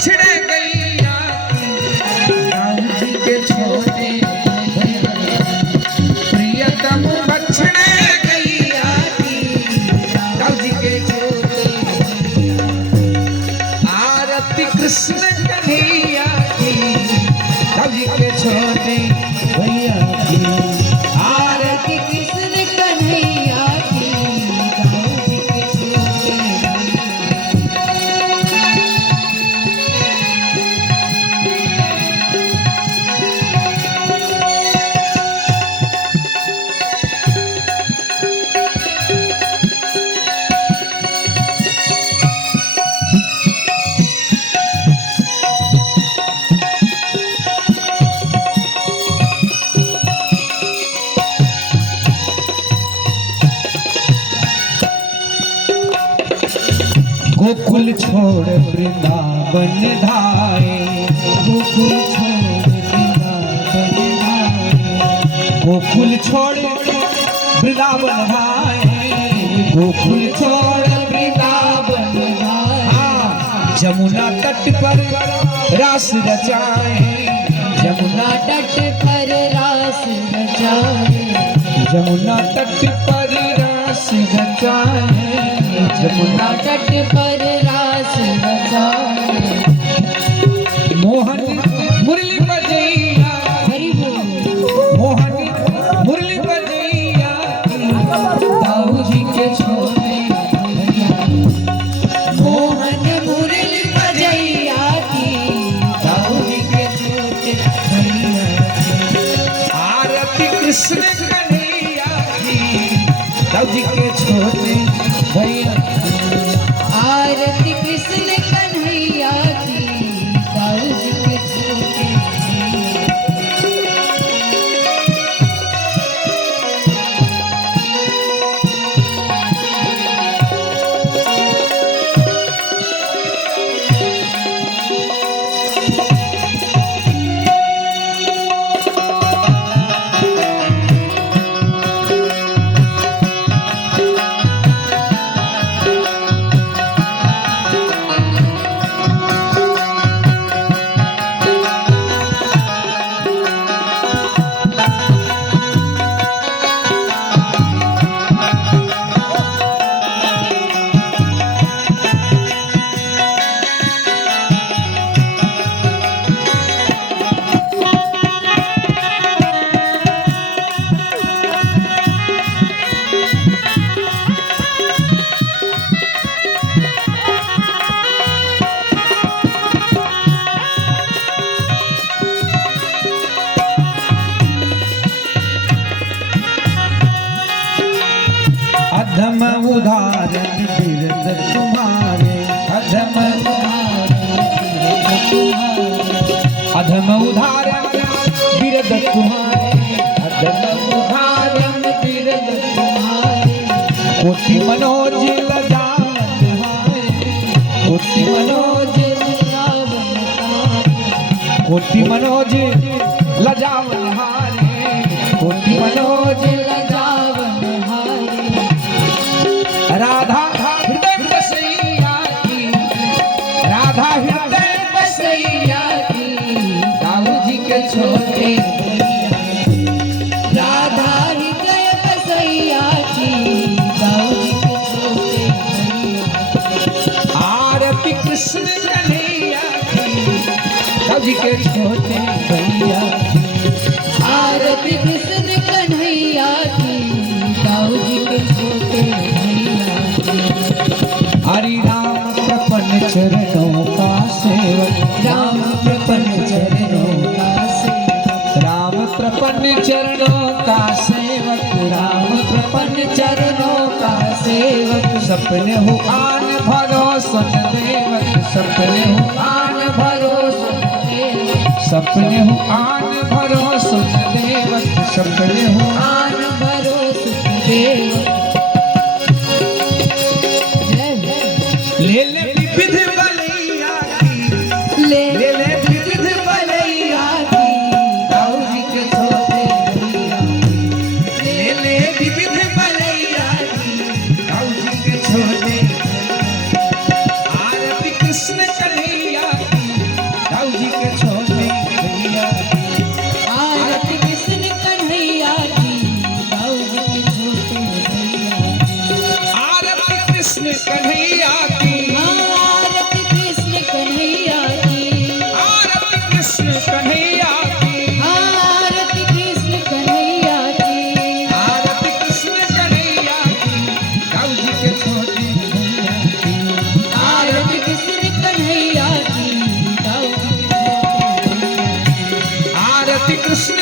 बछड़े गैया दाऊ जी के छोटे प्रियतम बछड़े गैया दाऊ जी के छोटे आरती कृष्ण कन्हैया की दाऊ जी के छोटे भैया की आरती कृष्ण कन्हैया की दाऊ जी के छोटे गोकुल छोड़ वृंदावन धाए गोकुल छोड़ वृंदावन धाए गोकुल छोड़ वृंदावन धाए गोकुल छोड़ वृंदावन धाए जमुना तट पर रास रचाए यमुना तट पर रास रचाए जमुना तट पर रास रचाए यमुना तट पर रास रचाए मोहन मुरली बजैया हरि बोल मोहन मुरली बजैया दाऊ जी के छोटे मोहन मुरली बजैया की दाऊ जी के छोटे भैया आरती कृष्ण कन्हैया की दाऊ जी के छोटे भैया आरती कृष्ण कन्हैया की दाऊ जी के छोटे भैया अधम उदाहरण बिरद तुम्हारे अधम अधम उदाहरण बिरद तुम्हारे अधम उदाहरण बिरद तुम्हारे कोटि मनोज लजावत हारे कोटि मनोज कोटि मनोज लजावत हारे कोटि मनोज लजावन हारे राधा हृदय बसैया की राधा हृदय बसैया की दाऊ जी के छोटे राधा हृदय बसैया की दाऊ जी के छोटे भैया आरती कृष्ण कन्हैया की दाऊ जी के छोटे भैया आरती कृष्ण कन्हैया की दाऊ जी के छोटे भैया हरि राम प्रपन्न चरणों का सेवक राम प्रपन्न चरणों का सेवक राम प्रपन्न चरणों का सेवक राम प्रपन्न चरणों का सेवक सपने हो आन भरोसन देवक सपने हो आन भरोसा देवक सपने हो आन भरोसन देवक सपने हो आन भरोसा देवक जय ले ले विविध बलैया की ले ले ले विविध बलैया की दाऊ जी के छोटे भैया ले ले विविध बलैया की दाऊ जी के छोटे आरती कृष्ण कन्हैया की कृष्ण कन्हैया की आरती कृष्ण कन्हैया की आरती कृष्ण कन्हैया की आरती कृष्ण कन्हैया की आरती कृष्ण कन्हैया की दाऊ जी के छोटे भैया की आरती कृष्ण कन्हैया की दाऊ जी के छोटे भैया की आरती कृष्ण